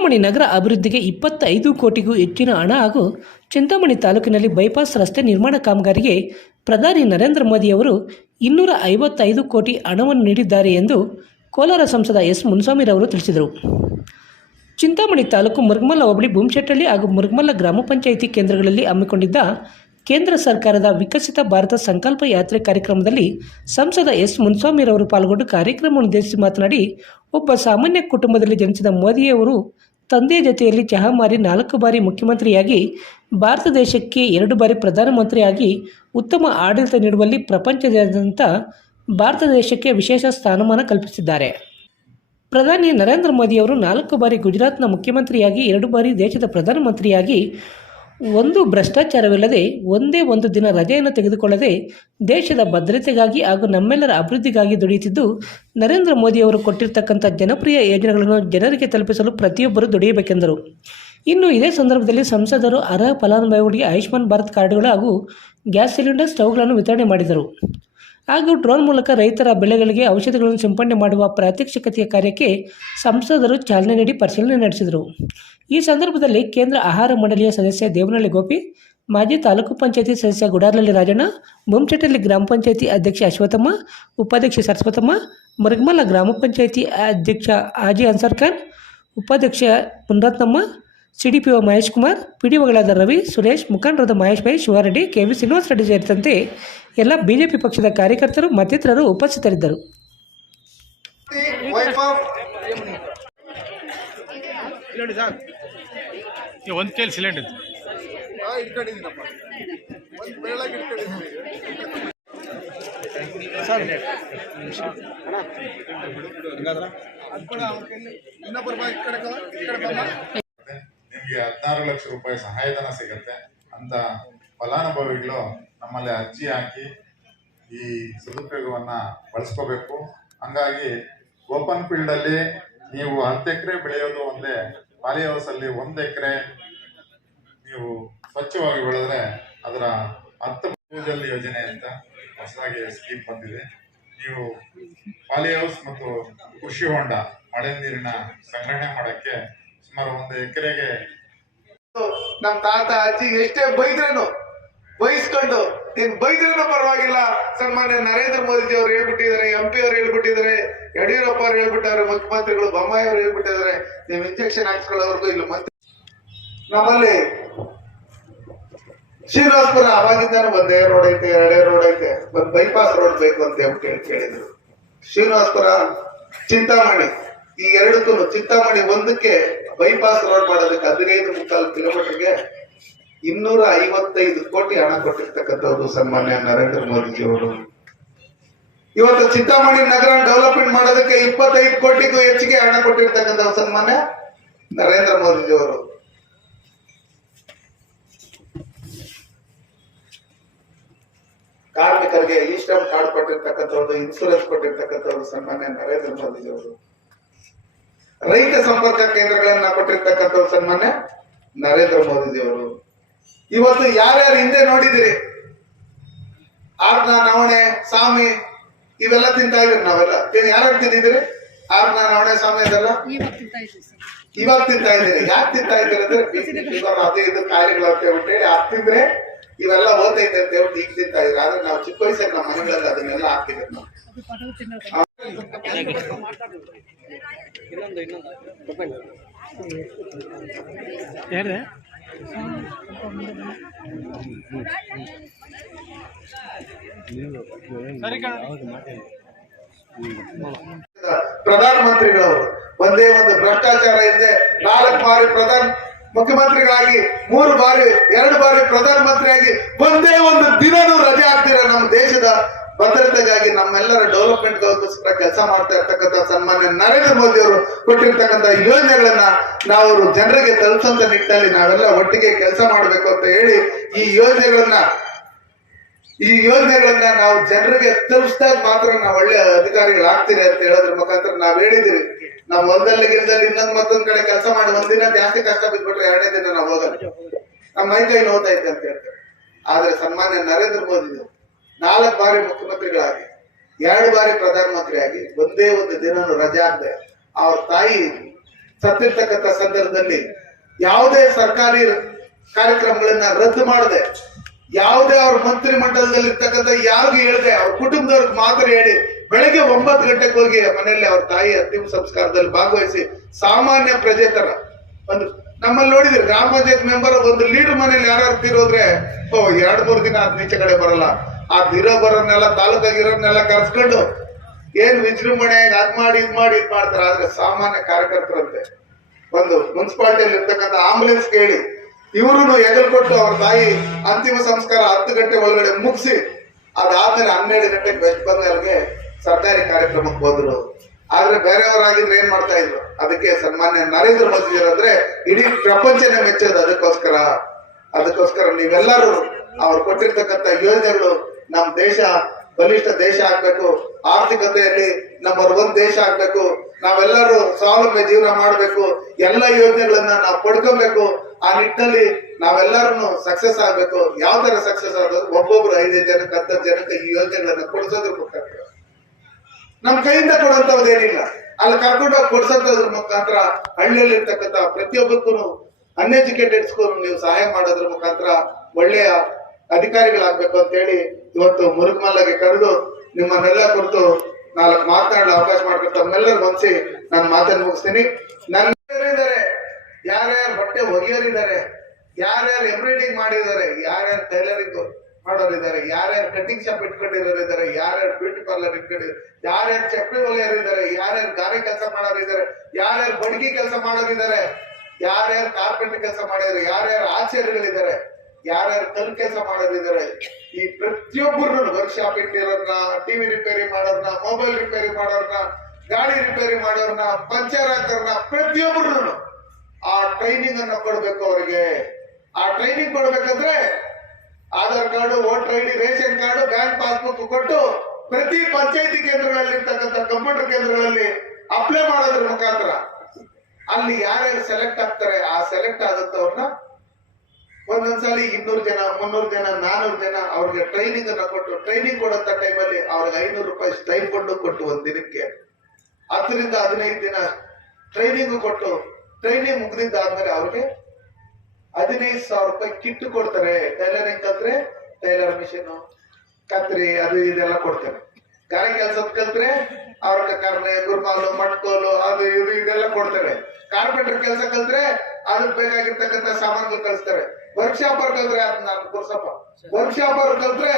ಚಿಂತಾಮಣಿ ನಗರ ಅಭಿವೃದ್ಧಿಗೆ ಇಪ್ಪತ್ತೈದು ಕೋಟಿಗೂ ಹೆಚ್ಚಿನ ಹಣ ಹಾಗೂ ಚಿಂತಾಮಣಿ ತಾಲೂಕಿನಲ್ಲಿ ಬೈಪಾಸ್ ರಸ್ತೆ ನಿರ್ಮಾಣ ಕಾಮಗಾರಿಗೆ ಪ್ರಧಾನಿ ನರೇಂದ್ರ ಮೋದಿಯವರು ಇನ್ನೂರ ಐವತ್ತೈದು ಕೋಟಿ ಹಣವನ್ನು ನೀಡಿದ್ದಾರೆ ಎಂದು ಕೋಲಾರ ಸಂಸದ ಎಸ್ ಮುನ್ಸ್ವಾಮಿರವರು ತಿಳಿಸಿದರು. ಚಿಂತಾಮಣಿ ತಾಲೂಕು ಮುರುಗಮಲ್ಲ ಹೋಬಳಿ ಭೂಮಶೆಟ್ಟಳ್ಳಿ ಹಾಗೂ ಮುರುಗಮಲ್ಲ ಗ್ರಾಮ ಪಂಚಾಯಿತಿ ಕೇಂದ್ರಗಳಲ್ಲಿ ಹಮ್ಮಿಕೊಂಡಿದ್ದ ಕೇಂದ್ರ ಸರ್ಕಾರದ ವಿಕಸಿತ ಭಾರತ ಸಂಕಲ್ಪ ಯಾತ್ರೆ ಕಾರ್ಯಕ್ರಮದಲ್ಲಿ ಸಂಸದ ಎಸ್ ಮುನ್ಸ್ವಾಮಿರವರು ಪಾಲ್ಗೊಂಡು ಕಾರ್ಯಕ್ರಮವನ್ನು ಉದ್ದೇಶಿಸಿ ಮಾತನಾಡಿ, ಒಬ್ಬ ಸಾಮಾನ್ಯ ಕುಟುಂಬದಲ್ಲಿ ಜನಿಸಿದ ಮೋದಿಯವರು ತಂದೆಯ ಜೊತೆಯಲ್ಲಿ ಚಹಾ ಮಾರಿ ನಾಲ್ಕು ಬಾರಿ ಮುಖ್ಯಮಂತ್ರಿಯಾಗಿ, ಭಾರತ ದೇಶಕ್ಕೆ ಎರಡು ಬಾರಿ ಪ್ರಧಾನಮಂತ್ರಿಯಾಗಿ, ಉತ್ತಮ ಆಡಳಿತ ನೀಡುವಲ್ಲಿ ಪ್ರಪಂಚದಾದ್ಯಂತ ಭಾರತ ದೇಶಕ್ಕೆ ವಿಶೇಷ ಸ್ಥಾನಮಾನ ಕಲ್ಪಿಸಿದ್ದಾರೆ. ಪ್ರಧಾನಿ ನರೇಂದ್ರ ಮೋದಿಯವರು ನಾಲ್ಕು ಬಾರಿ ಗುಜರಾತ್ನ ಮುಖ್ಯಮಂತ್ರಿಯಾಗಿ, ಎರಡು ಬಾರಿ ದೇಶದ ಪ್ರಧಾನಮಂತ್ರಿಯಾಗಿ ಒಂದು ಭ್ರಷ್ಟಾಚಾರವಿಲ್ಲದೆ ಒಂದೇ ಒಂದು ದಿನ ರಜೆಯನ್ನು ತೆಗೆದುಕೊಳ್ಳದೆ ದೇಶದ ಭದ್ರತೆಗಾಗಿ ಹಾಗೂ ನಮ್ಮೆಲ್ಲರ ಅಭಿವೃದ್ಧಿಗಾಗಿ ದುಡಿಯುತ್ತಿದ್ದು, ನರೇಂದ್ರ ಮೋದಿಯವರು ಕೊಟ್ಟಿರ್ತಕ್ಕಂಥ ಜನಪ್ರಿಯ ಯೋಜನೆಗಳನ್ನು ಜನರಿಗೆ ತಲುಪಿಸಲು ಪ್ರತಿಯೊಬ್ಬರು ದುಡಿಯಬೇಕೆಂದರು. ಇನ್ನು ಇದೇ ಸಂದರ್ಭದಲ್ಲಿ ಸಂಸದರು ಅರ್ಹ ಫಲಾನುಭವಿಗಳಿಗೆ ಆಯುಷ್ಮಾನ್ ಭಾರತ್ ಕಾರ್ಡ್ಗಳು ಹಾಗೂ ಗ್ಯಾಸ್ ಸಿಲಿಂಡರ್ ಸ್ಟವ್ಗಳನ್ನು ವಿತರಣೆ ಮಾಡಿದರು. ಹಾಗೂ ಡ್ರೋನ್ ಮೂಲಕ ರೈತರ ಬೆಳೆಗಳಿಗೆ ಔಷಧಿಗಳನ್ನು ಸಿಂಪಡಣೆ ಮಾಡುವ ಪ್ರಾತ್ಯಕ್ಷಿಕತೆಯ ಕಾರ್ಯಕ್ಕೆ ಸಂಸದರು ಚಾಲನೆ ನೀಡಿ ಪರಿಶೀಲನೆ ನಡೆಸಿದರು. ಈ ಸಂದರ್ಭದಲ್ಲಿ ಕೇಂದ್ರ ಆಹಾರ ಮಂಡಳಿಯ ಸದಸ್ಯ ದೇವನಹಳ್ಳಿ ಗೋಪಿ, ಮಾಜಿ ತಾಲೂಕು ಪಂಚಾಯತಿ ಸದಸ್ಯ ಗುಡಾರ್ಲಹಳ್ಳಿ ರಾಜಣ್ಣ ಬೊಮ್ಮಚಟ್ಟಳ್ಳಿ ಗ್ರಾಮ ಪಂಚಾಯತಿ ಅಧ್ಯಕ್ಷ ಅಶ್ವತಮ್ಮ ಉಪಾಧ್ಯಕ್ಷೆ ಸರಸ್ವತಮ್ಮ ಮರಗಮಲ್ಲ ಗ್ರಾಮ ಪಂಚಾಯತಿ ಅಧ್ಯಕ್ಷ ಆಜಿ ಅನ್ಸರ್ ಖಾನ್ ಉಪಾಧ್ಯಕ್ಷ ಮುನ್ರತ್ನಮ್ಮ ಸಿಡಿಪಿಒ ಮಹೇಶ್ ಕುಮಾರ್, ಪಿಡಿಒಗಳಾದ ರವಿ, ಸುರೇಶ್, ಮುಖಂಡರಾದ ಮಹೇಶ್ ಭಾಯ್ ಶಿವಾರೆಡ್ಡಿ ಕೆ ವಿ ಶ್ರೀನಿವಾಸ ರೆಡ್ಡಿ ಸೇರಿದಂತೆ ಎಲ್ಲ ಬಿಜೆಪಿ ಪಕ್ಷದ ಕಾರ್ಯಕರ್ತರು ಮತ್ತಿತರರು ಉಪಸ್ಥಿತರಿದ್ದರು. ಸಿಲಿಂಡರ್ ಸಾಕು ಒಂದು ಕೇಳಿ ಸಿಲಿಂಡರ್ ನಿಮ್ಗೆ. ನಿಮಗೆ ಹದಿನಾರು ಲಕ್ಷ ರೂಪಾಯಿ ಸಹಾಯಧನ ಸಿಗುತ್ತೆ ಅಂತ ಫಲಾನುಭವಿಗಳು ನಮ್ಮಲ್ಲಿ ಅರ್ಜಿ ಹಾಕಿ ಈ ಸದುಪಯೋಗವನ್ನ ಬಳಸ್ಕೋಬೇಕು. ಹಂಗಾಗಿ ಓಪನ್ ಫೀಲ್ಡ್ ಅಲ್ಲಿ ನೀವು ಹತ್ತು ಎಕರೆ ಬೆಳೆಯೋದು ಒಂದೇ ಪಾಲಿ ಹೌಸ್ ಅಲ್ಲಿ ಒಂದು ಎಕರೆ ನೀವು ಸ್ವಚ್ಛವಾಗಿ ಬೆಳೆದ್ರೆ ಅದರ ಹತ್ತು ಭೂಜಲ್ ಯೋಜನೆ ಅಂತ ಹೊಸದಾಗಿ ಸ್ಕೀಮ್ ಬಂದಿದೆ. ನೀವು ಪಾಲಿ ಹೌಸ್ ಮತ್ತು ಕೃಷಿ ಹೊಂಡ ಮಳೆ ನೀರಿನ ಸಂಗ್ರಹಣೆ ಮಾಡಕ್ಕೆ ಸುಮಾರು ಒಂದು ಎಕರೆಗೆ ನಮ್ ತಾತ ಅಜ್ಜಿ ಎಷ್ಟೇ ಬೈದ್ರೇನು ಬಯಸ್ಕೊಂಡು ನೀನ್ ಬೈದ್ರೇನು ಪರವಾಗಿಲ್ಲ. ಸನ್ಮಾನ್ಯ ನರೇಂದ್ರ ಮೋದಿಜಿ ಅವ್ರು ಹೇಳ್ಬಿಟ್ಟಿದ್ದಾರೆ ಎಂ ಪಿ ಅವ್ರು ಹೇಳ್ಬಿಟ್ಟಿದ್ದಾರೆ. ಯಡಿಯೂರಪ್ಪ ಅವ್ರು ಹೇಳ್ಬಿಟ್ಟಾರೆ, ಮುಖ್ಯಮಂತ್ರಿಗಳು ಬೊಮ್ಮಾಯಿ ಅವರು ಹೇಳ್ಬಿಟ್ಟಿದ್ದಾರೆ, ನೀವು ಇಂಜೆಕ್ಷನ್ ಹಾಕ್ಸ್ಕೊಳ್ಳೋವರೆಗೂ ಇಲ್ಲಿ ಮಂತ್ರಿ ನಮ್ಮಲ್ಲಿ ಶ್ರೀನಿವಾಸಪುರ ಅವಾಗಿಂದಾನು ಒಂದೇ ರೋಡ್ ಐತೆ, ಎರಡೇ ರೋಡ್ ಐತೆ ಒಂದ್ ಬೈಪಾಸ್ ರೋಡ್ ಬೇಕು ಅಂತ ಹೇಳ್ಬಿಟ್ಟು ಕೇಳಿದ್ರು. ಶ್ರೀನಿವಾಸಪುರ, ಚಿಂತಾಮಣಿ, ಈ ಎರಡಕ್ಕೂ ಚಿಂತಾಮಣಿ ಒಂದಕ್ಕೆ ಬೈಪಾಸ್ ರೋಡ್ ಮಾಡೋದಕ್ಕೆ ಹದಿನೈದು ಮುಕ್ಕಾಲು ಕಿಲೋಮೀಟರ್ಗೆ ಇನ್ನೂರ ಐವತ್ತೈದು ಕೋಟಿ ಹಣ ಕೊಟ್ಟಿರ್ತಕ್ಕಂಥದ್ದು ಸನ್ಮಾನ್ಯ ನರೇಂದ್ರ ಮೋದಿಜಿ ಅವರು ಇವತ್ತು ಚಿಂತಾಮಣಿ ನಗರ ಡೆವಲಪ್ಮೆಂಟ್ ಮಾಡೋದಕ್ಕೆ ಇಪ್ಪತ್ತೈದು ಕೋಟಿಗೂ ಹೆಚ್ಚಿಗೆ ಹಣ ಕೊಟ್ಟಿರ್ತಕ್ಕಂಥ ಸನ್ಮಾನ್ಯ ನರೇಂದ್ರ ಮೋದಿಜಿಯವರು. ಕಾರ್ಮಿಕರಿಗೆ ಇ ಕಾರ್ಡ್ ಕೊಟ್ಟಿರ್ತಕ್ಕಂಥವ್ರು ಇನ್ಸೂರೆನ್ಸ್ ಕೊಟ್ಟಿರ್ತಕ್ಕಂಥವ್ರು ಸನ್ಮಾನ್ಯ ನರೇಂದ್ರ ಮೋದಿಜಿಯವರು. ರೈತ ಸಂಪರ್ಕ ಕೇಂದ್ರಗಳನ್ನ ಕೊಟ್ಟಿರ್ತಕ್ಕಂಥವ್ರು ಸನ್ಮಾನ್ಯ ನರೇಂದ್ರ ಮೋದಿಜಿಯವರು. ಇವತ್ತು ಯಾರ್ಯಾರು ಹಿಂದೆ ನೋಡಿದಿರಿ? ಆರ್ನ ನವಣೆ ಸಾಮಿ ಇವೆಲ್ಲ ತಿಂತಾ ಇದ್ರೆ ನಾವೆಲ್ಲ. ಯಾರು ತಿಂದಿದ್ದೀರಿ? ಆರ್ ನವಣೆ ಸ್ವಾಮಿ ಇದೆಲ್ಲ ಇವಾಗ ತಿಂತಾ ಇದ್ದೀರಿ. ಯಾಕೆ ತಿಂತಾ ಇದ್ದೀರಿ ಅಂದ್ರೆ ಅದೇ ಇದು ಕಾಯಿಲೆಗಳು ಅಂತ ಹೇಳ್ಬಿಟ್ಟು ಹೇಳಿ ಅದ್ ತಿಂದ್ರೆ ಇವೆಲ್ಲ ಓದೈತೆ ಅಂತ ಹೇಳ್ಬಿಟ್ಟು ಈಗ ತಿಂತಾ ಇದ್ರಿ ಆದ್ರೆ ನಾವು ಚಿಕ್ಕ ವಯಸ್ಸಲ್ಲಿ ನಮ್ಮ ಮನೆಗಳಲ್ಲಿ ಅದನ್ನೆಲ್ಲ ಹಾಕ್ತಿದ್ವಿ ನಾವು. ಇನ್ನೊಂದು ಸರಿ ಕಣ. ಪ್ರಧಾನಮಂತ್ರಿಗಳವರು ಒಂದೇ ಒಂದು ಭ್ರಷ್ಟಾಚಾರ ಇದೆ ನಾಲ್ಕು ಬಾರಿ ಪ್ರಧಾನ ಮುಖ್ಯಮಂತ್ರಿಗಳಾಗಿ, ಮೂರು ಬಾರಿ, ಎರಡು ಬಾರಿ ಪ್ರಧಾನಮಂತ್ರಿಯಾಗಿ ಒಂದೇ ಒಂದು ದಿನನೂ ರಜೆ ಆಗ್ತಿರ ನಮ್ಮ ದೇಶದ ಭದ್ರತೆಗಾಗಿ ನಮ್ಮೆಲ್ಲರ ಡೆವಲಪ್ಮೆಂಟ್ಗೋಸ್ಕರ ಕೆಲಸ ಮಾಡ್ತಾ ಇರ್ತಕ್ಕಂಥ ಸನ್ಮಾನ್ಯ ನರೇಂದ್ರ ಮೋದಿ ಅವರು ಕೊಟ್ಟಿರ್ತಕ್ಕಂಥ ಯೋಜನೆಗಳನ್ನ ನಾವು ಜನರಿಗೆ ತಲುಪಿಸಂತ ನಿಟ್ಟಿನಲ್ಲಿ ನಾವೆಲ್ಲ ಒಟ್ಟಿಗೆ ಕೆಲಸ ಮಾಡಬೇಕು ಅಂತ ಹೇಳಿ ಈ ಯೋಜನೆಗಳನ್ನ ಈ ಯೋಜನೆಗಳನ್ನ ನಾವು ಜನರಿಗೆ ತಲುಪಿಸಿದಾಗ ಮಾತ್ರ ನಾವು ಒಳ್ಳೆ ಅಧಿಕಾರಿಗಳಾಗ್ತೀರಿ ಅಂತ ಹೇಳೋದ್ರ ಮುಖಾಂತರ ನಾವ್ ಹೇಳಿದಿರಿ ನಾವು ಒಂದಲ್ಲಿ ಗಿಂದಲ್ಲಿ ಇನ್ನೊಂದ್ ಮತ್ತೊಂದ್ ಕಡೆ ಕೆಲಸ ಮಾಡಿ ಒಂದಿನ ಜಾಸ್ತಿ ಕಷ್ಟ ಬಿದ್ಬಿಟ್ರೆ ಎರಡನೇ ದಿನ ನಾವು ಹೋಗಲ್ಲ. ನಮ್ಮ ಮೈ ಕೈ ನೋತೈತೆ ಅಂತ ಹೇಳ್ತಾರೆ. ಆದ್ರೆ ಸನ್ಮಾನ್ಯ ನರೇಂದ್ರ ಮೋದಿ ನಾಲ್ಕು ಬಾರಿ ಮುಖ್ಯಮಂತ್ರಿಗಳಾಗಿ, ಎರಡು ಬಾರಿ ಪ್ರಧಾನಮಂತ್ರಿಯಾಗಿ ಒಂದೇ ಒಂದು ದಿನನೂ ರಜೆ ಆಗದೆ ಅವ್ರ ತಾಯಿ ಸತ್ತಿರ್ತಕ್ಕಂಥ ಸಂದರ್ಭದಲ್ಲಿ ಯಾವುದೇ ಸರ್ಕಾರಿ ಕಾರ್ಯಕ್ರಮಗಳನ್ನ ರದ್ದು ಮಾಡದೆ ಯಾವುದೇ ಅವ್ರ ಮಂತ್ರಿ ಮಂಡಲದಲ್ಲಿ ಇರ್ತಕ್ಕಂಥ ಯಾರಿಗೂ ಹೇಳಿದೆ, ಅವ್ರ ಕುಟುಂಬದವ್ರಿಗೆ ಮಾತ್ರ ಹೇಳಿ, ಬೆಳಗ್ಗೆ ಒಂಬತ್ತು ಗಂಟೆಗೆ ಹೋಗಿ ಮನೆಯಲ್ಲಿ ಅವ್ರ ತಾಯಿ ಅಂತಿಮ ಸಂಸ್ಕಾರದಲ್ಲಿ ಭಾಗವಹಿಸಿ ಸಾಮಾನ್ಯ ಪ್ರಜೆ ತರ ಒಂದು, ನಮ್ಮಲ್ಲಿ ನೋಡಿದ್ರಿ, ಗ್ರಾಮ ಪಂಚಾಯತ್ ಮೆಂಬರ್ ಒಂದು ಲೀಡರ್ ಮನೇಲಿ ಯಾರು ತಿರೋದ್ರೆ ಓ, ಎರಡ್, ಮೂರು ದಿನ ಅದ್ ನೀಚೆ ಕಡೆ ಬರಲ್ಲ. ಆ ಇರೋ ಬರೋನ್ನೆಲ್ಲ ತಾಲೂಕಾಗಿರೋನ್ನೆಲ್ಲ ಕರ್ಸ್ಕೊಂಡು ಏನ್ ವಿಜೃಂಭಣೆ ಅದ್ ಮಾಡಿ, ಇದ್ ಮಾಡಿ, ಇದ್ ಮಾಡ್ತಾರೆ. ಆದ್ರೆ ಸಾಮಾನ್ಯ ಕಾರ್ಯಕರ್ತರಂತೆ. ಒಂದು ಮುನ್ಸಿಪಾಲ್ಟಿಯಲ್ಲಿ ಇರ್ತಕ್ಕಂಥ ಆಂಬುಲೆನ್ಸ್ ಕೇಳಿ ಇವರು ಎದುರು ಕೊಟ್ಟು ಅವ್ರ ತಾಯಿ ಅಂತಿಮ ಸಂಸ್ಕಾರ ಹತ್ತು ಗಂಟೆ ಒಳಗಡೆ ಮುಗಿಸಿ ಅದಾದ್ಮೇಲೆ ಹನ್ನೆರಡು ಗಂಟೆಗೆ ವೆಸ್ಟ್ ಬಂಗಾಲ್ಗೆ ಸರ್ಕಾರಿ ಕಾರ್ಯಕ್ರಮಕ್ಕೆ ಹೋದ್ರು. ಆದ್ರೆ ಬೇರೆಯವರಾಗಿದ್ರೆ ಏನ್ ಮಾಡ್ತಾ ಇದ್ರು? ಅದಕ್ಕೆ ಸನ್ಮಾನ್ಯ ನರೇಂದ್ರ ಮೋದಿ ಅಂದ್ರೆ ಇಡೀ ಪ್ರಪಂಚನೇ ಮೆಚ್ಚೋದು ಅದಕ್ಕೋಸ್ಕರ. ಅದಕ್ಕೋಸ್ಕರ ನೀವೆಲ್ಲರೂ ಅವ್ರು ಕೊಟ್ಟಿರ್ತಕ್ಕಂಥ ಯೋಜನೆಗಳು ನಮ್ಮ ದೇಶ, ಬಲಿಷ್ಠ ದೇಶ ಆಗ್ಬೇಕು. ಆರ್ಥಿಕತೆಯಲ್ಲಿ ನಂಬರ್ ಒಂದ್ ದೇಶ ಆಗ್ಬೇಕು. ನಾವೆಲ್ಲರೂ ಸ್ವಾವಲಂಬಿ ಜೀವನ ಮಾಡಬೇಕು. ಎಲ್ಲ ಯೋಜನೆಗಳನ್ನ ನಾವು ಪಡ್ಕೊಬೇಕು. ಆ ನಿಟ್ಟಿನಲ್ಲಿ ನಾವೆಲ್ಲರೂ ಸಕ್ಸಸ್ ಆಗ್ಬೇಕು. ಯಾವ ತರ ಸಕ್ಸಸ್ ಆಗೋದು ಒಬ್ಬೊಬ್ರು ಐದೈದು ಜನಕ್ಕೆ ಹತ್ತತ್ತು ಜನಕ್ಕೆ ಈ ಯೋಜನೆಗಳನ್ನ ಕೊಡಿಸೋದ್ರ ಮುಖಾಂತರ. ನಮ್ ಕೈಯಿಂದ ಕೊಡುವಂತದ್ದು ಏನಿಲ್ಲ ಅಲ್ಲಿ ಕರ್ಕೊಂಡೋಗಿ ಕೊಡ್ಸೋದ್ರ ಮುಖಾಂತರ ಹಳ್ಳಿಯಲ್ಲಿ ಇರ್ತಕ್ಕಂಥ ಪ್ರತಿಯೊಬ್ಬಕ್ಕೂ ಅನ್ಎಜುಕೇಟೆಡ್ಸ್ಗೂ ನೀವು ಸಹಾಯ ಮಾಡೋದ್ರ ಮುಖಾಂತರ ಒಳ್ಳೆಯ ಅಧಿಕಾರಿಗಳಾಗ್ಬೇಕು ಅಂತ ಹೇಳಿ ಇವತ್ತು ಮುರುಗ್ಮಲ್ಲಗೆ ಕರೆದು ನಿಮ್ಮನ್ನೆಲ್ಲ ಕುರಿತು ನಾಲ್ಕು ಮಾತನಾಡಲು ಅವಕಾಶ ಮಾಡ್ಕೊಂಡು ತಮ್ಮೆಲ್ಲರೂ ಹೊಂದಿಸಿ ನಾನು ಮಾತನ್ನು ಮುಗಿಸ್ತೀನಿ. ನನ್ನ ಯಾರ್ಯಾರು ಬಟ್ಟೆ ಒಗೆಯೋರಿದ್ದಾರೆ, ಯಾರ್ಯಾರು ಎಂಬ್ರಾಯ್ಡಿಂಗ್ ಮಾಡಿದ್ದಾರೆ, ಯಾರ್ಯಾರು ಟೈಲರಿಂಗ್ ಮಾಡೋರಿದ್ದಾರೆ, ಯಾರ್ಯಾರು ಕಟಿಂಗ್ ಶಾಪ್ ಇಟ್ಕೊಂಡಿರೋರಿದ್ದಾರೆ, ಯಾರ್ಯಾರು ಬ್ಯೂಟಿ ಪಾರ್ಲರ್ ಇಟ್ಕೊಂಡಿದ್ದಾರೆ ಯಾರ್ಯಾರು ಚಪ್ಪಲಿ ಹೊಲಿಯೋರು ಇದ್ದಾರೆ ಯಾರ್ಯಾರು ಗಾರೆ ಕೆಲಸ ಮಾಡೋರಿದ್ದಾರೆ, ಯಾರ್ಯಾರು ಬಡಗಿ ಕೆಲಸ ಮಾಡೋರಿದ್ದಾರೆ, ಯಾರ್ಯಾರು ಕಾರ್ಪೆಂಟರ್ ಕೆಲಸ ಮಾಡಿದ್ದಾರೆ, ಯಾರ್ಯಾರು ಆಚಾರ್ಯಗಳಿದ್ದಾರೆ, ಯಾರ್ಯಾರು ಕಲ್ ಕೆಲಸ ಮಾಡೋರಿದ್ದಾರೆ. ಈ ಪ್ರತಿಯೊಬ್ಬರು ವರ್ಕ್ಶಾಪ್ ಇಟ್ಟಿರೋರ್ನ ಟಿವಿ ರಿಪೇರಿ ಮಾಡೋರ್ನ ಮೊಬೈಲ್ ರಿಪೇರಿ ಮಾಡೋರ್ನ, ಗಾಡಿ ರಿಪೇರಿ ಮಾಡೋರ್ನ, ಪಂಚರ್ ಹಾಕೋರ್ನ ಪ್ರತಿಯೊಬ್ಬರು ಆ ಟ್ರೈನಿಂಗ್ ಅನ್ನು ಕೊಡ್ಬೇಕು ಅವರಿಗೆ. ಆ ಟ್ರೈನಿಂಗ್ ಕೊಡ್ಬೇಕಂದ್ರೆ Aadhaar card voter ID ration card, bank passbook ಕೊಟ್ಟು ಪ್ರತಿ ಪಂಚಾಯತಿ ಕೇಂದ್ರಗಳಲ್ಲಿ ಇರ್ತಕ್ಕಂಥ ಕಂಪ್ಯೂಟರ್ ಕೇಂದ್ರಗಳಲ್ಲಿ ಅಪ್ಲೈ ಮಾಡೋದ್ರ ಮುಖಾಂತರ ಅಲ್ಲಿ ಯಾರ್ಯಾರು ಸೆಲೆಕ್ಟ್ ಆಗ್ತಾರೆ, ಆ ಸೆಲೆಕ್ಟ್ ಆದಂತವ್ರನ್ನ ಒಂದೊಂದ್ಸಲಿ ಇನ್ನೂರು ಜನ, ಮುನ್ನೂರು ಜನ, ನಾನೂರು ಜನ ಅವ್ರಿಗೆ ಟ್ರೈನಿಂಗ್ ಅನ್ನ ಕೊಟ್ಟು ಟ್ರೈನಿಂಗ್ ಕೊಡಂತ ಟೈಮಲ್ಲಿ ಅವ್ರಿಗೆ ಐನೂರು ರೂಪಾಯಿ ಸ್ಟೈಪ್ ಕೊಟ್ಟು ಒಂದ್ ದಿನಕ್ಕೆ ಹತ್ತರಿಂದ ಹದಿನೈದು ದಿನ ಟ್ರೈನಿಂಗ್ ಕೊಟ್ಟು ಟ್ರೈನಿಂಗ್ ಮುಗಿದಿದ್ದಾದ್ಮೇಲೆ ಅವ್ರಿಗೆ ಹದಿನೈದು ಸಾವಿರ ರೂಪಾಯಿ ಕಿಟ್ ಕೊಡ್ತಾರೆ. ಟೈಲರಿಂಗ್ ಕಲ್ತ್ರೆ? ಟೈಲರ್ ಮಿಷಿನ್ ಕತ್ರಿ ಅದು ಇದೆಲ್ಲ ಕೊಡ್ತಾರೆ. ಗಾರೆ ಕೆಲಸ ಕಲ್ತ್ರೆ ಅವ್ರ ಕರ್ನೆ ಗುರ್ಮಾಲು ಮಟ್ಕೋಲು ಅದು ಇದು ಇದೆಲ್ಲ ಕೊಡ್ತಾರೆ. ಕಾರ್ಪೆಂಟರ್ ಕೆಲಸ ಕಲ್ತ್ರೆ ಅದಕ್ಕೆ ಬೇಕಾಗಿರ್ತಕ್ಕಂಥ ಸಾಮಾನುಗಳು ಕಳಿಸ್ತಾರೆ. ವರ್ಕ್ಶಾಪ್ ಅವ್ರು ಕಲ್ತ್ರೆ ಅದನ್ನ ನಾನು ವರ್ಕ್ಶಾಪ್ ಅವ್ರು ಕಲ್ತ್ರೆ